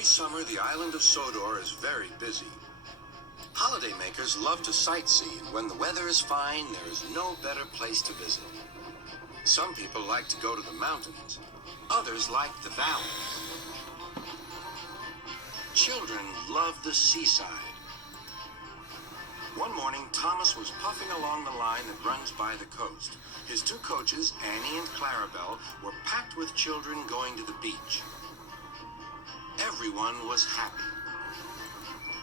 Every summer, the island of Sodor is very busy. Holidaymakers love to sightsee, and when the weather is fine, there is no better place to visit. Some people like to go to the mountains. Others like the valleys. Children love the seaside. One morning, Thomas was puffing along the line that runs by the coast. His two coaches, Annie and Clarabel, were packed with children going to the beach. Everyone was happy.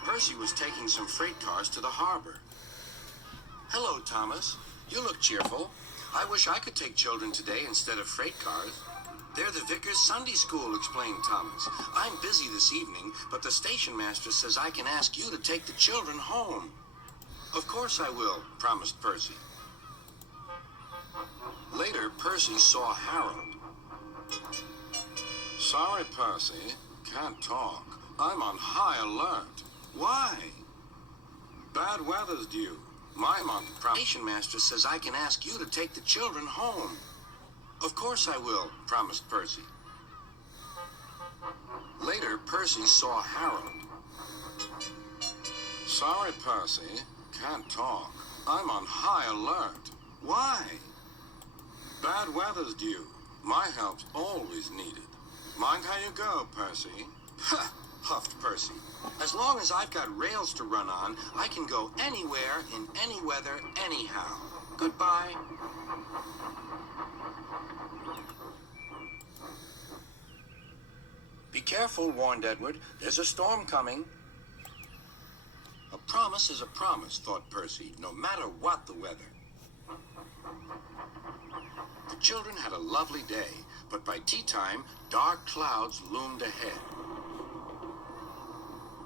Percy was taking some freight cars to the harbor. "Hello, Thomas. You look cheerful. I wish I could take children today instead of freight cars." "They're the Vicar's Sunday School," explained Thomas. "I'm busy this evening, but the station master says I can ask you to take the children home." "Of course I will," promised Percy. Later, Percy saw Harold. "Sorry, Percy. Can't talk. I'm on high alert." "Why?" "Bad weather's due. My station master says I can ask you to take the children home." "Of course I will," promised Percy. Later, Percy saw Harold. "Sorry, Percy. Can't talk. I'm on high alert." "Why?" "Bad weather's due. My help's always needed." "Mind how you go, Percy." "Ha!" huffed Percy. "As long as I've got rails to run on, I can go anywhere in any weather anyhow. Goodbye." "Be careful," warned Edward. "There's a storm coming." A promise is a promise, thought Percy, no matter what the weather. The children had a lovely day, but by tea time, dark clouds loomed ahead.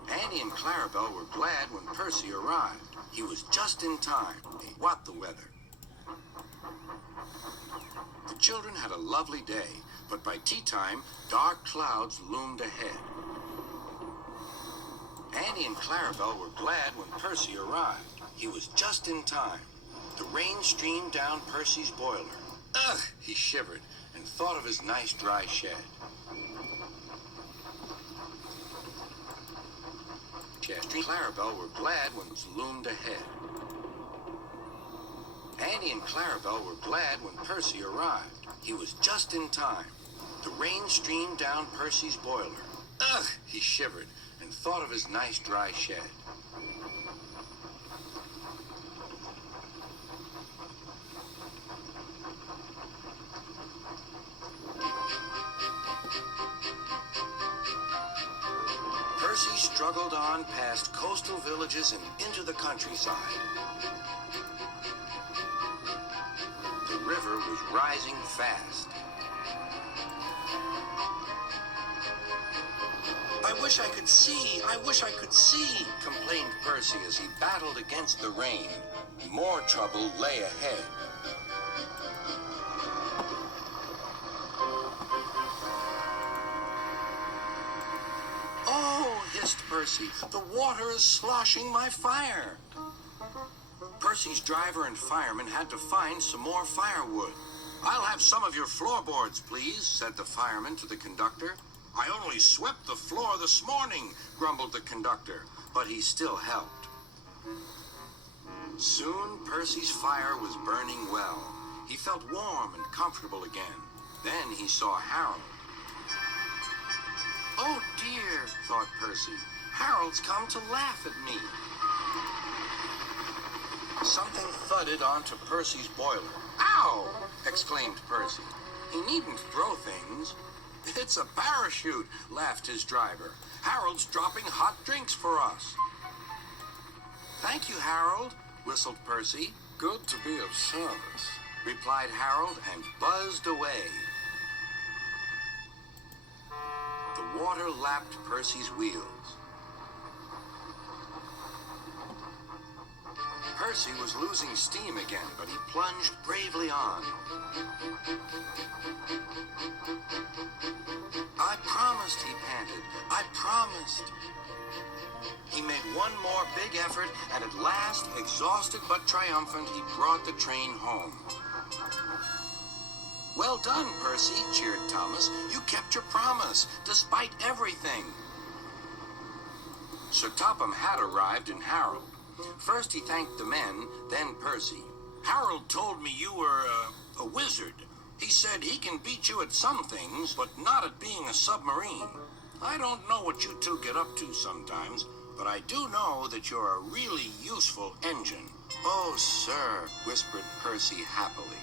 Annie and Clarabel were glad when Percy arrived. He was just in time. What the weather. The children had a lovely day, but by tea time, dark clouds loomed ahead. Annie and Clarabel were glad when Percy arrived. He was just in time. The rain streamed down Percy's boiler. Ugh! He shivered and thought of his nice dry shed. Clarabel were glad when it loomed ahead. Annie and Clarabel were glad when Percy arrived. He was just in time. The rain streamed down Percy's boiler. Ugh! He shivered and thought of his nice dry shed. Percy struggled on past coastal villages and into the countryside. The river was rising fast. "I wish I could see! I wish I could see!" complained Percy as he battled against the rain. More trouble lay ahead. "Oh," hissed Percy, "the water is sloshing my fire." Percy's driver and fireman had to find some more firewood. "I'll have some of your floorboards, please," said the fireman to the conductor. "I only swept the floor this morning," grumbled the conductor, but he still helped. Soon Percy's fire was burning well. He felt warm and comfortable again. Then he saw Harold. "Oh dear," thought Percy, "Harold's come to laugh at me." Something thudded onto Percy's boiler. "Ow!" exclaimed Percy. "He needn't throw things." "It's a parachute," laughed his driver. "Harold's dropping hot drinks for us." "Thank you, Harold," whistled Percy. "Good to be of service," replied Harold and buzzed away. The water lapped Percy's wheels. Percy was losing steam again, but he plunged bravely on. "I promised," he panted. "I promised." He made one more big effort, and at last, exhausted but triumphant, he brought the train home. "Well done, Percy," cheered Thomas. "You kept your promise, despite everything." Sir Topham had arrived in Harold. First he thanked the men, then Percy. Harold told me you were a wizard. He said he can beat you at some things, but not at being a submarine. I don't know what you two get up to sometimes, but I do know that you're a really useful engine. Oh, sir, whispered Percy happily.